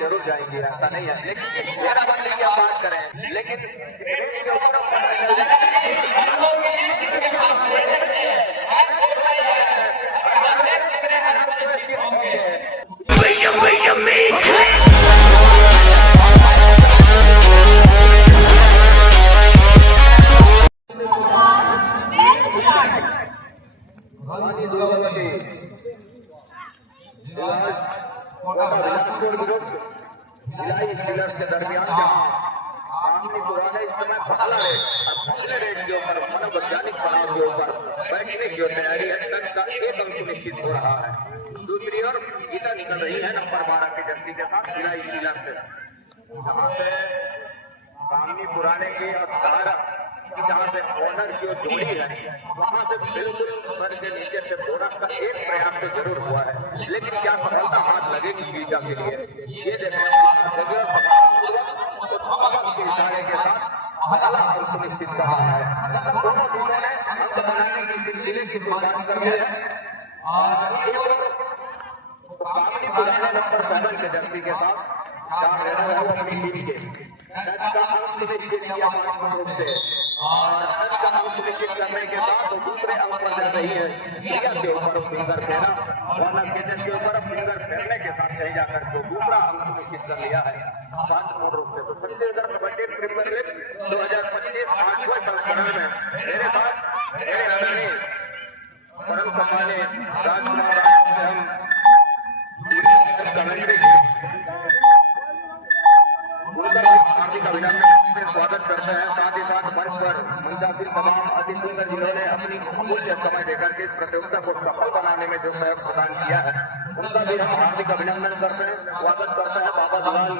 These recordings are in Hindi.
जरूर जाएंगे, ऐसा नहीं है, लेकिन बात करें, लेकिन के दरमियान पुराने इस समय पहला रेट के ऊपर मनोवैज्ञानिक तनाव के ऊपर बैठने की तैयारी का एक अंक निश्चित हो रहा है। दूसरी ओर गीता निकल रही है नंबर 12 की जर्सी के साथ भिलाई किलर से, जहाँ से सामने पुराने की और सहारा की जहाँ से ऑनर की जोड़ी है, वहाँ से बिल्कुल सर के नीचे से बोनस का एक प्रयास तो जरूर हुआ है, लेकिन क्या सफलता हाथ लगेगी गीता के लिए, ये देखने इशारे के साथ पहला अंक निश्चित कर रहा है। दोनों टीमों ने अंक बनाने की सिलसिले की शुरुआत कर दी है और सामने पुराने नंबर 7 के जर्सी के साथ चार रनर है अपनी टीम के अंक निश्चित किया रूप से और अंक निश्चित करने के बाद दूसरे अंक पर चल रही है के ऊपर फिंगर फेरा वाला केजन के ऊपर फिंगर फेरने के साथ कहीं जाकर के दूसरा अंक निश्चित कर लिया है शांतिपूर्ण रूप से। तो 25,000 कबड्डी प्रीमियर लीग 2025 आठवें संस्करण में मेरे साथ मेरे आदरणीय परम सम्मानीय राजकुमार हार्दिक अभिनंदन से स्वागत करते हैं। साथ ही साथ मंच पर मुंतासिर तमाम अतिथियों जिन्होंने अपनी अमूल्य समय देकर के इस प्रतियोगिता को सफल बनाने में जो सहयोग प्रदान किया है, उनका भी हम हार्दिक अभिनंदन करते हैं, स्वागत करते हैं। बाबा दीवान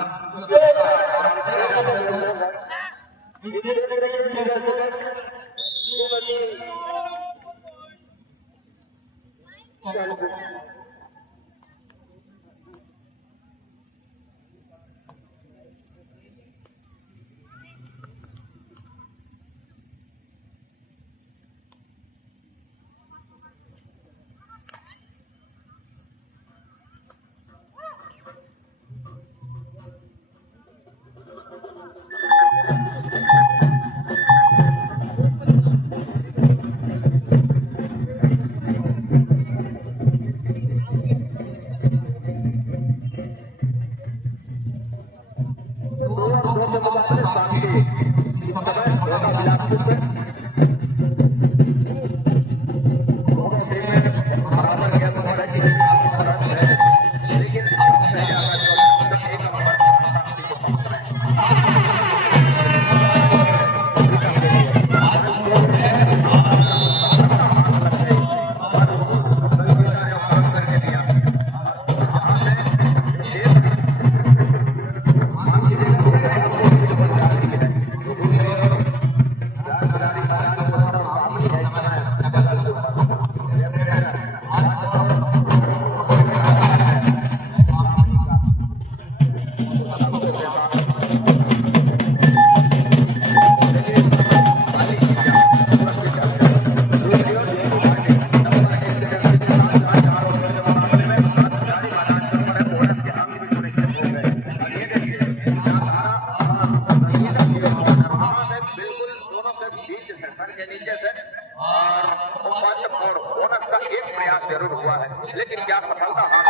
जरूर हुआ है, लेकिन क्या सफलता हाथ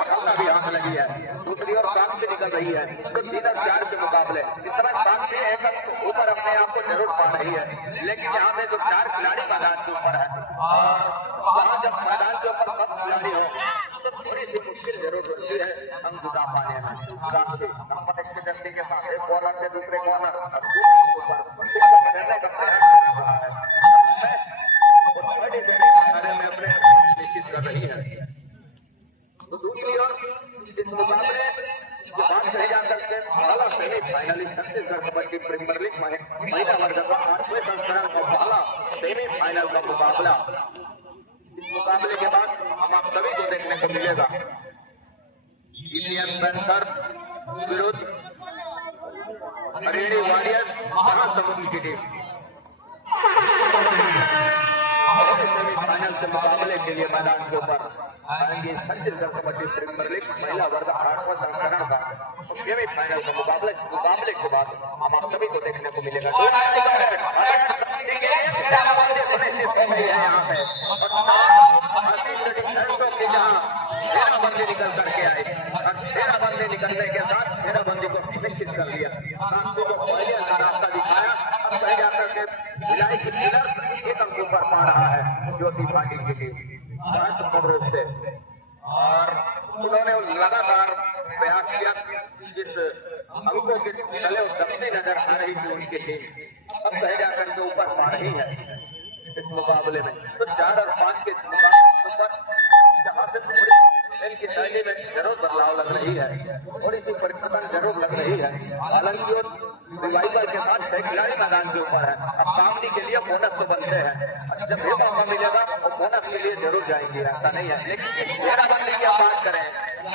सफलता भी हाथ लगी है। दूसरी ओर काम से निकल रही है तो सीधा 4 के मुकाबले इतना काम से ऊपर अपने आप को जरूर पा रही है, लेकिन यहाँ पे जो 4 खिलाड़ी मैदान के ऊपर है और वहाँ जब मैदान के ऊपर 10 खिलाड़ी हो तो थोड़ी सी मुश्किल जरूर होती है हम जुदा पाने में। के साथ एक कॉर्नर से दूसरे कॉर्नर निश्चित कर रही है। तो दूसरी ओर इस मुकाबले पहला semifinalist Chhattisgarh kabaddi premier league महिला वर्ग का 8वें संस्करण का पहला सेमीफाइनल का मुकाबला। इस मुकाबले के बाद हम आप सभी को मिलेगा। इंडियन बैंकर विरुद्ध हरियाणी वॉरियर्स महासमुंद की टीम सेमीफाइनल के मुकाबले के लिए मैदान के ऊपर आएंगे। छत्तीसगढ़ कबड्डी प्रीमियर लीग महिला वर्ग 8वां संस्करण का सेमीफाइनल के मुकाबले के बाद हम आप सभी को देखने को मिलेगा। यहाँ पे जहाँ बंदी निकल करके आए और 13 बंदे निकलने के साथ 13 बंदी को निश्चित कर दिया। रास्ते को पहले का रास्ता दिखाया। अब कहीं जाकर के भिलाई की पिलर एक अंक ऊपर पा रहा है ज्योति पाटिल की टीम महत्वपूर्ण रूप से, और उन्होंने लगातार प्रयास किया। जिस अंकों के तले दबती नजर आ रही थी उनकी टीम अब कहीं जाकर के ऊपर पा रही है इस मुकाबले में। तो 4 और 5 के मुकाबले पर जहाँ से इनकी शैली में जरूर बदलाव लग रही है और इसी परिवर्तन जरूर लग रही है। हालांकि रिवाइवल के साथ 6 खिलाड़ी मैदान के ऊपर है। अब सामने के लिए बोनस तो बनते हैं, जब भी मौका मिलेगा तो बोनस के लिए जरूर जाएंगे, ऐसा नहीं है। लेकिन 13 बंदे की बात करें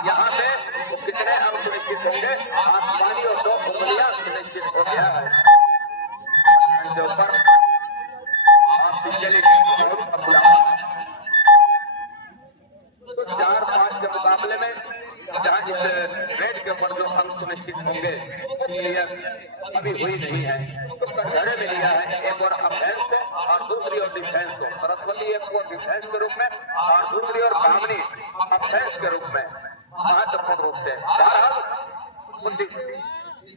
यहाँ पे तो कितने अंक सुनिश्चित होंगे? आसमानी और 2 उंगलियां सुनिश्चित हो गया है जो पर तो 4-5 के मुकाबले में जहाँ इस रेड के ऊपर जो अंक सुनिश्चित होंगे अभी हुई नहीं है। तो कटघरे में लिया है एक और अफेंस से और दूसरी और डिफेंस से। सरस्वती एक और डिफेंस के रूप में और दूसरी और कामनी अफेंस के रूप में महत्वपूर्ण रूप से।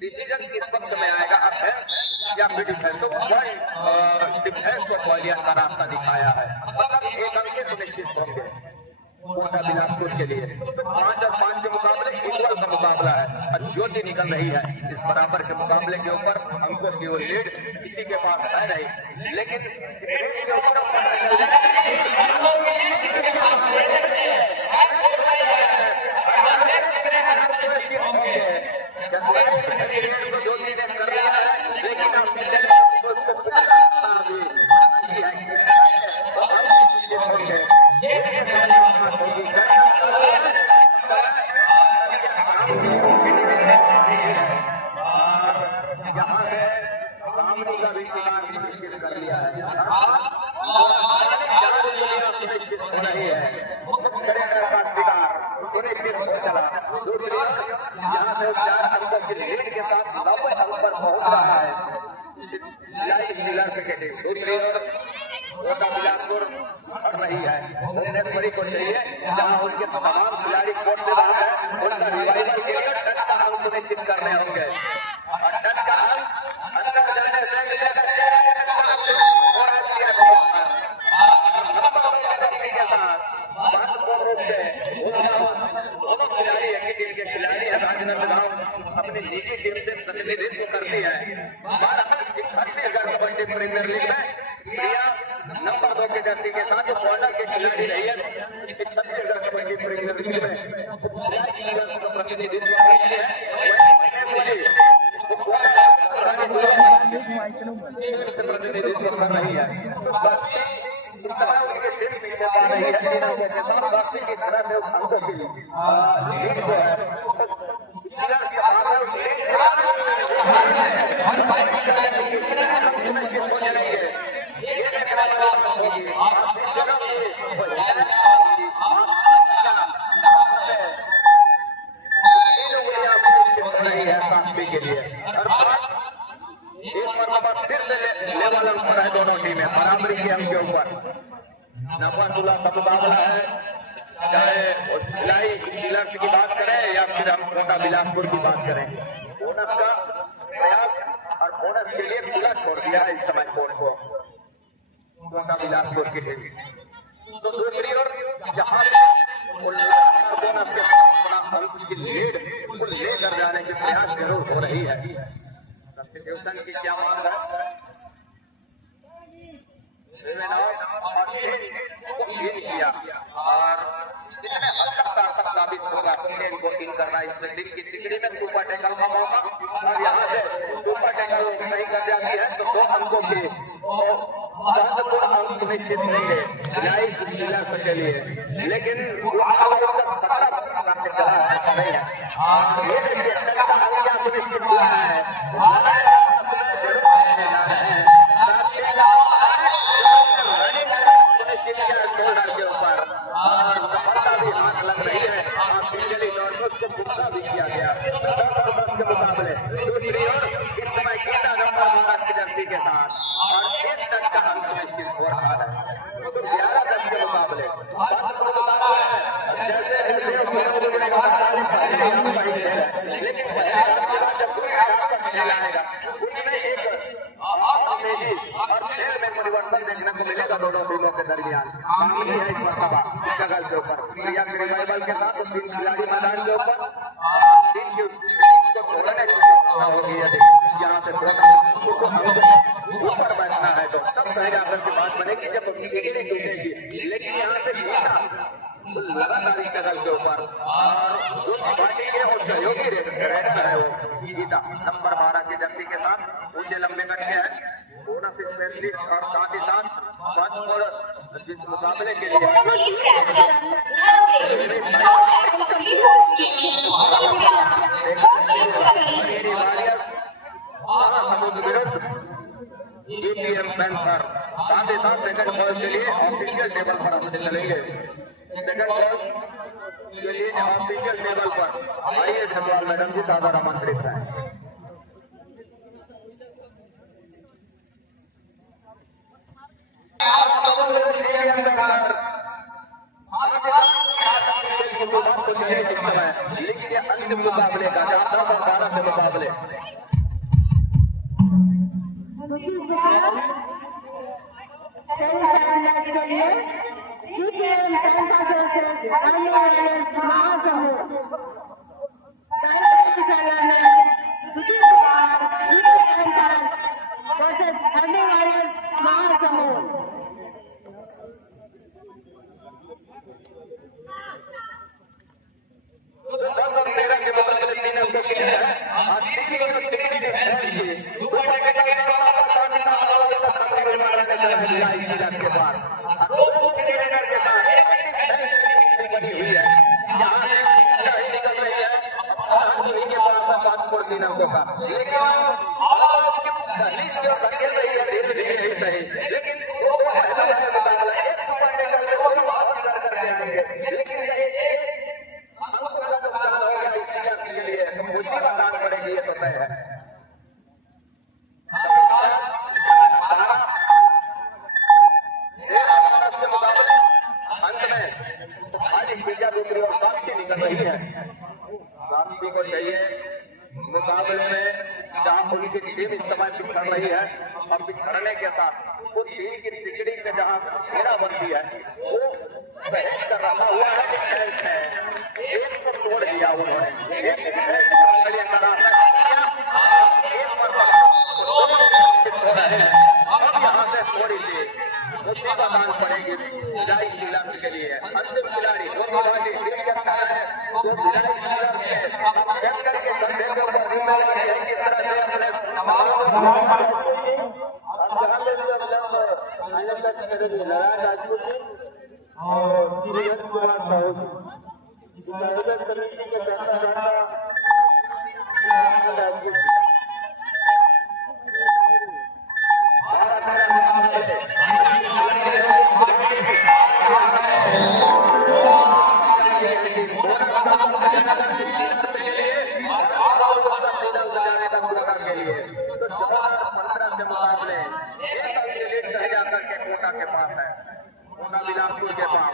डिसीजन किस वक्त में आएगा, अफेंस या फिर डिफेंस? तो डिफेंस को ग्वालियर का रास्ता दिखाया है, मतलब एक अंक सुनिश्चित होंगे कोटा बिलासपुर के लिए। तो 5 और 5 के मुकाबले इक्वल का मुकाबला है और ज्योति निकल रही है इस बराबर के मुकाबले के ऊपर। अंकों की वो लीड किसी के पास है नहीं, लेकिन ज्योति ने कर लिया है, लेकिन बिलासपुर कर रही है भुवनेश्वरी को चाहिए जहाँ उनके तमाम खिलाड़ी कोर्ट में रहा है उनका रिवाइवल के लिए टच का अंक सुनिश्चित करने होंगे और टच का अंक अंदर जाने से मिलेगा महत्वपूर्ण रूप से दोनों खिलाड़ी एक ही टीम के खिलाड़ी है। राजनांदगांव अपनी निजी टीम से प्रतिनिधित्व करती है। छत्तीसगढ़ कबड्डी प्रीमियर लीग में प्रिया नंबर 2 के जर्सी के साथ कॉर्नर के खिलाड़ी रही है। छत्तीसगढ़ कबड्डी प्रीमियर लीग में प्रतिनिधित्व करती है। प्रतिनिधित्व कर रही है इस तरह उनके टीम की पा रही है तीनों के साथ बाकी की तरह से अंकों की लीड जो है के लिए एक मरतबा फिर से लेवल पर है दोनों टीमें बराबरी के अंक के ऊपर। नफातुल्ला का मुकाबला है, चाहे भिलाई डीलर्स की बात करें या फिर हम कोटा बिलासपुर की बात करें। बोनस का प्रयास और बोनस के लिए खुला छोड़ दिया है इस समय कोर्ट को कोटा बिलासपुर की टीम। तो दूसरी ओर जहां बोनस के अंक की लीड को लेकर जाने के प्रयास जरूर हो रही है। सब्स्टिट्यूशन की क्या मांग है? किया और जितने हद तक साबित होगा खेल को इन करना। इसमें दिन की तिकड़ी में सुपर टेकल का मौका और यहाँ से सुपर टेकल नहीं कर जाती है तो 2 अंकों की अंक निश्चित नहीं है के लिए, लेकिन ये देखिए टक्का हल्का सुनिश्चित हुआ है। शोल्डर के ऊपर और सफलता भी हाथ लग रही है और फिजिकली नॉर्मल को पुख्ता भी किया गया के मुकाबले। दूसरी ओर इस समय कितना नंबर महाराष्ट्र की धरती के साथ और 1 टन का अंक निश्चित हो रहा है। तो 11 टन के मुकाबले लेकिन आएगा उनमें एक और खेल में परिवर्तन देखने को मिलेगा दोनों टीमों के दरमियान। इस मरतबा जगह के ऊपर प्रिया के रिवाइवल के साथ 3 खिलाड़ी मैदान के ऊपर होगी। यदि यहाँ से ऊपर बैठना है तो तब सही आकर की बात बनेगी जब गिरी टूटेगी। लेकिन यहाँ से लगातार कदम के ऊपर और उस पार्टी के और सहयोगी रहता है वो गीता नंबर 12 की जर्सी के साथ ऊंचे लंबे कटके हैं बोनस स्पेशलिस्ट और साथ ही साथ जिस मुकाबले के लिए यूपीएम बैंक पर साथ ही साथ सेकंड बॉल के लिए ऑफिशियल टेबल पर हम चलेंगे। सेकंड बॉल के लिए ऑफिशियल टेबल पर आइए जगवाल मैडम जी सादर आमंत्रित है। लेकिन ये अंतिम मुकाबले का 12 के मुकाबले मुकाबले में जहां उनकी टीम इस समय पिछड़ रही है और पिछड़ने के साथ वो टीम की बिगड़ी में जहां घेरा बनती है वो बहस कर रखा हुआ है। एक को तोड़ दिया उन्होंने यहाँ से थोड़ी सी मुसीबत आन पड़ेगी विदाई नीलाम के लिए। अंतिम खिलाड़ी वो खिलाड़ी टीम के अंदर है वो विदाई नीलाम के करके कंधे को किस तरह से बिलासपुर के पास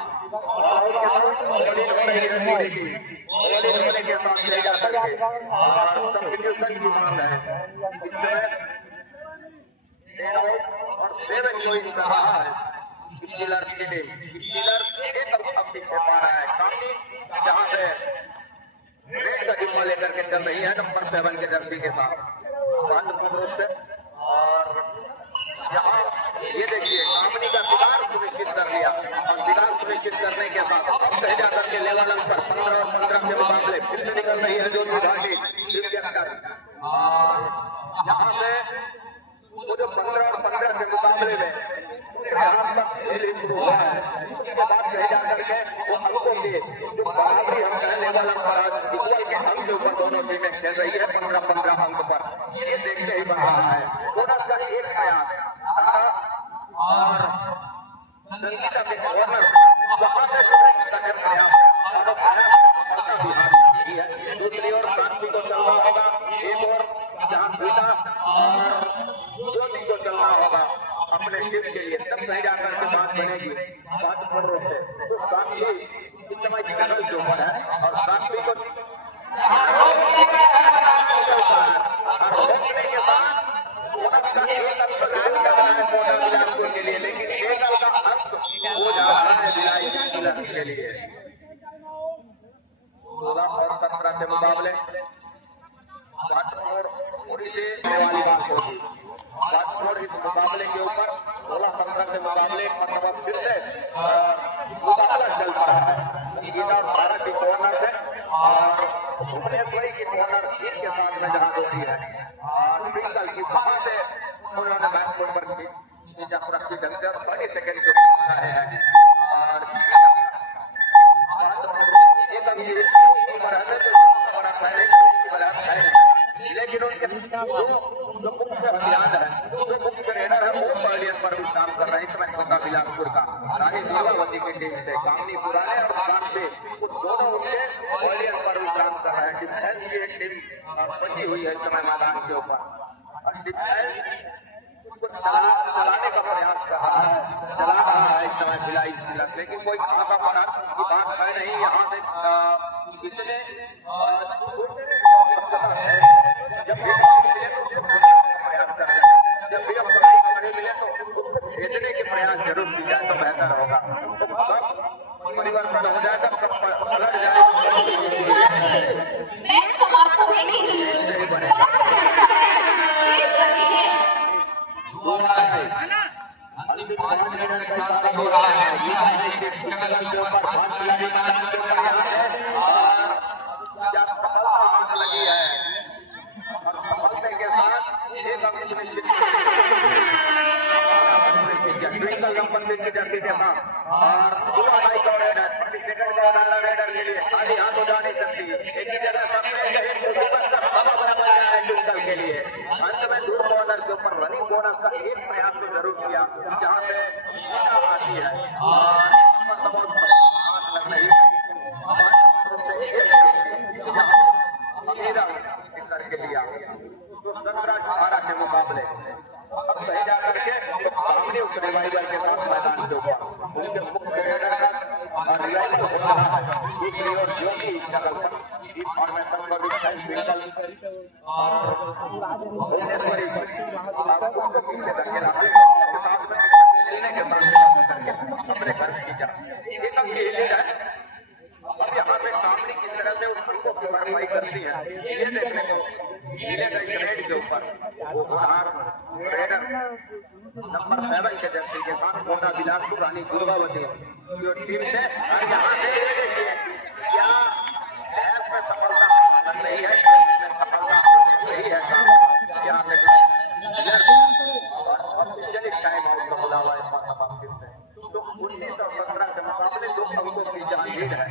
के साथ ले जाकर सब्सिट्यूशन की मांग है। और 7 पॉइंट रहा है किलर के लिए। किलर एक अब पीछे पा रहा है काफी जहां से रेड का जिम्मा लेकर के चल रही है नंबर 7 के जर्सी के साथ शांतिपूर्ण रूप से। और यहाँ ये देखिए कामनी का शिकार सुनिश्चित कर लिया और शिकार सुनिश्चित करने के साथ अब सही जाकर के लेवल पर 15 और 15 के मुकाबले फिर से निकल रही है जो घाटी यहाँ से वो जो 15 और 15 के मुकाबले में हुआ है उसके बाद सही जाकर के वो अंकों के जो बराबरी हम कहने वाला महाराज के अंक के ऊपर दोनों टीमें खेल रही है 15-15 अंक पर। ये देखते ही बन रहा है थोड़ा सा एक प्रयास और संगीता के ओवर वहां से करने प्रयास दूसरी ओर कांति को चलना होगा, एक और जहां पीता और ज्योति को चलना होगा अपने टीम के लिए, तब सही जाकर के बात बनेगी। बात कर रहे थे तो कांति इस समय चैनल के ऊपर है और कांति को रोकने के बाद के लिए, लेकिन एक का अंक हो जा रहा है भिलाई के लिए। 16 और 17 के मुकाबले और थोड़ी सी वाली बात होगी। इस मुकाबले के ऊपर 16-17 के मुकाबले मतलब फिर से मुकाबला चल रहा है गीता और भारत की कॉर्नर से और भुवनेश्वरी की कॉर्नर जीत के साथ में जहां होती है और ट्विंकल की वहां से उन्होंने मैच पर सुरक्षित ढंग से 30 सेकंड के रहे हैं लेकिन उनके जो मुख्य हथियार है, जो मुख्य रेडर है वो पॉलियन पर भी काम कर रहे हैं। इस समय का बिलासपुर का रानी दुर्गावती की टीम से कामनी पुराने और कांति दोनों उनके पॉलियन पर भी काम कर रहे हैं। डिफेंस की एक टीम बची हुई है इस समय मैदान के ऊपर और डिफेंस चलाने का प्रयास कर रहा है, चला रहा है इस समय भिलाई जिला, लेकिन कोई कहाँ का प्रयास की बात है नहीं। यहाँ से कितने जब भी प्रयास कर रहे हैं, जब भी मिले तो भेजने के प्रयास जरूर की जाए तो बेहतर होगा। परिवर्तन हो जाए तब पलट जाए लगी है और सफलता के साथ जर्सी के साथ और पूरा बाइक और रेडर 30 सेकंड का रेडर के लिए खाली हाथ हो जा नहीं सकती। एक ही जगह ट्विंकल के लिए अंत में दूर बॉर्डर के ऊपर रनिंग बोनस का एक प्रयास तो जरूर किया जहाँ पे आती है करके दिया तो 17-18 के मुकाबले अब सही जा करके सामने उस रिवाइवल के साथ मैदान जो गया उनके मुख्य और जो की इस फॉर्मेशन पर भी भुवनेश्वरी अपने घर की जा अब यहाँ पे सामने किस तरह से उसको भरपाई करती है ये देखने को मिलेगा इस रेड के ऊपर रेडर नंबर 7 के जर्सी के साथ कोटा बिलासपुर रानी दुर्गावती जो टीम से यहाँ से देखिए क्या ऐप में सफलता बन रही है, सफलता सही है यहाँ पे टाइम आउट का बोला हुआ है तो 19 और 17 के मुकाबले 2 अंकों की लीड है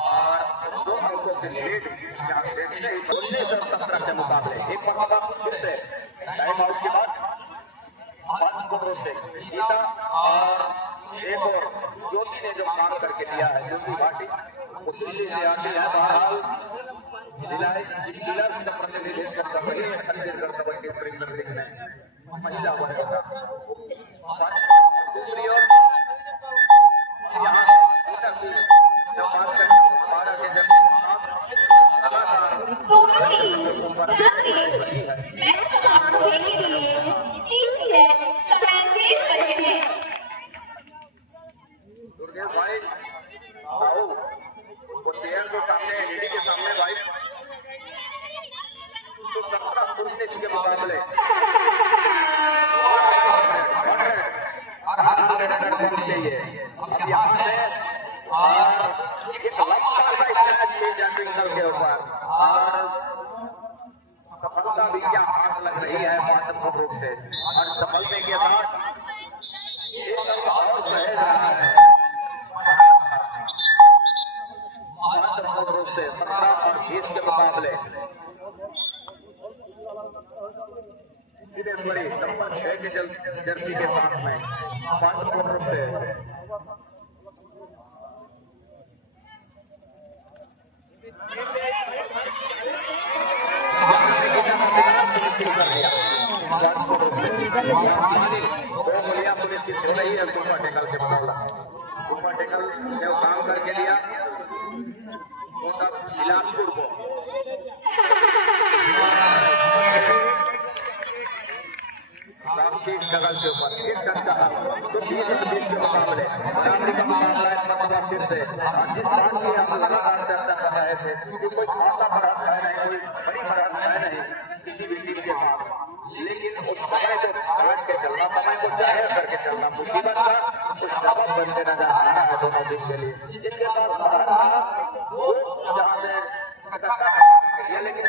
और 2 अंकों की लीड यहाँ देखते ही 19 और 17 के मुकाबले एक मरतबा फिर से टाइम आउट के बाद 5 स्कोरों से गीता और एक और ज्योति ने जो काम करके दिया है, ज्योति भाटी वो दिल्ली से आती है बहरहाल जिला का प्रतिनिधित्व कबड्डी में छत्तीसगढ़ कबड्डी प्रीमियर लीग में महिला वर्ग का। दूसरी ओर यहाँ दुर्गेश भाई वो चेयर के सामने एलईडी के सामने भाई तो 17 कुर्सी के मुकाबले चाहिए अब यहाँ से एक ट्विंकल के ऊपर और सफलता भी क्या हाथ लग रही है महत्वपूर्ण रूप से और सफलता के साथ एक और रह रहा है शांतपूर्ण रूप से 15 और 20 के मुकाबले सिद्धेश्वरी नंबर 6 के जर्सी के साथ में शांतपूर्ण रूप से पुलिस की हो रही है गुफा टेकल के मुकाबला। गुफा टेकल ने काम करके लिया बिलासपुर को जगह के ऊपर एक घंटा तो 20 के मुकाबले बराबरी का मुकाबला है। मतलब फिर से जिस बात की हम लगातार चर्चा कर रहे थे कि कोई छोटा बढ़त है नहीं, कोई बड़ी बढ़त है नहीं किसी भी टीम के पास, लेकिन उस समय को काट के चलना, समय को जाहिर करके चलना मुसीबत का कुछ सबक बनते नजर आ रहा है दोनों टीम के लिए। जिनके पास बढ़त था वो जहाँ से लेकिन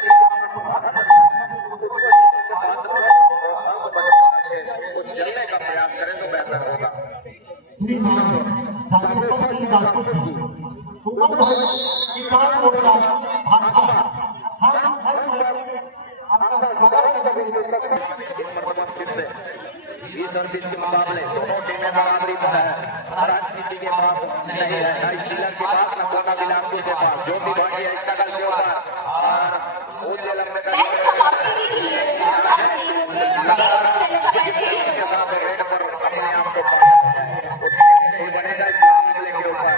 चलने का प्रयास करें तो बेहतर होगा। के मुकाबले दोनों टीमें बराबरी पर है। सिटी के पास नहीं है, जिला के पास न कोटा बिलासपुर के पास, जो भी बाकी है इसका कल के ऊपर और ऊंचे लंबे अपने आप को बनेगा इस मामले के ऊपर।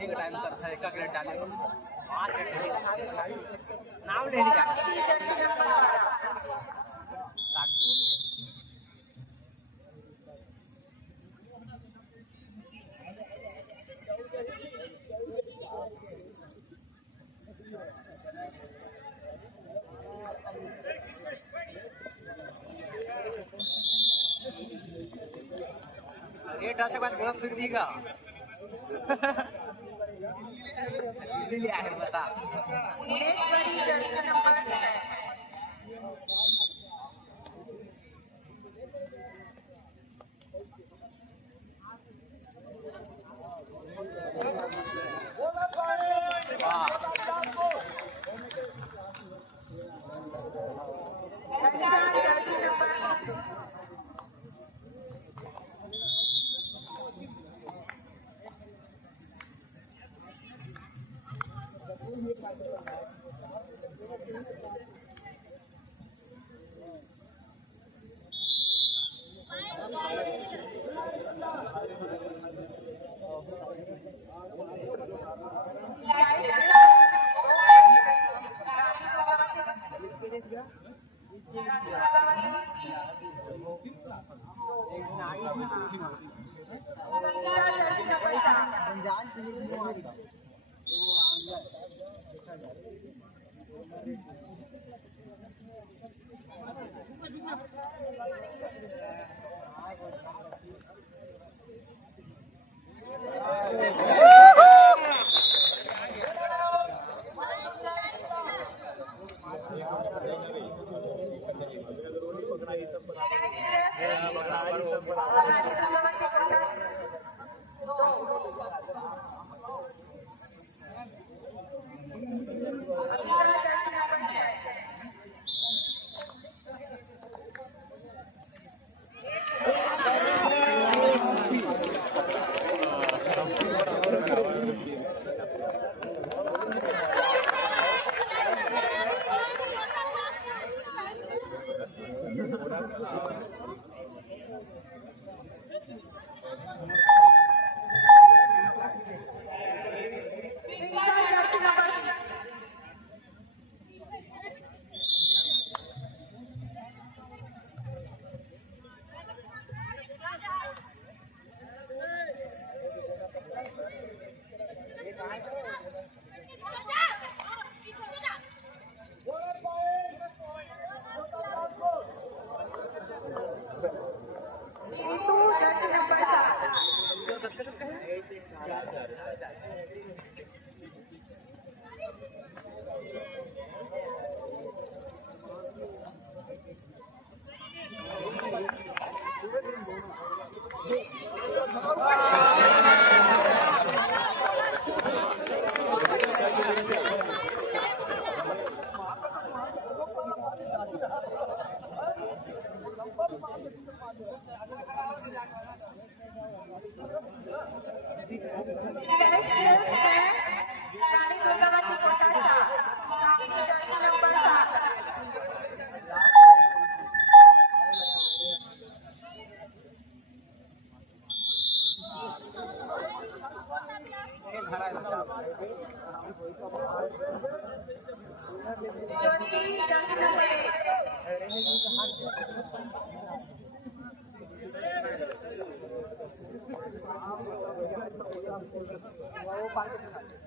एक टाइम करता है, एक ग्रेड डाले नाम ले लिया रेट आने के बाद गलत फिर देगा इसीलिए है बता नंबर 6 . 1 1 1 1 वो पार्टी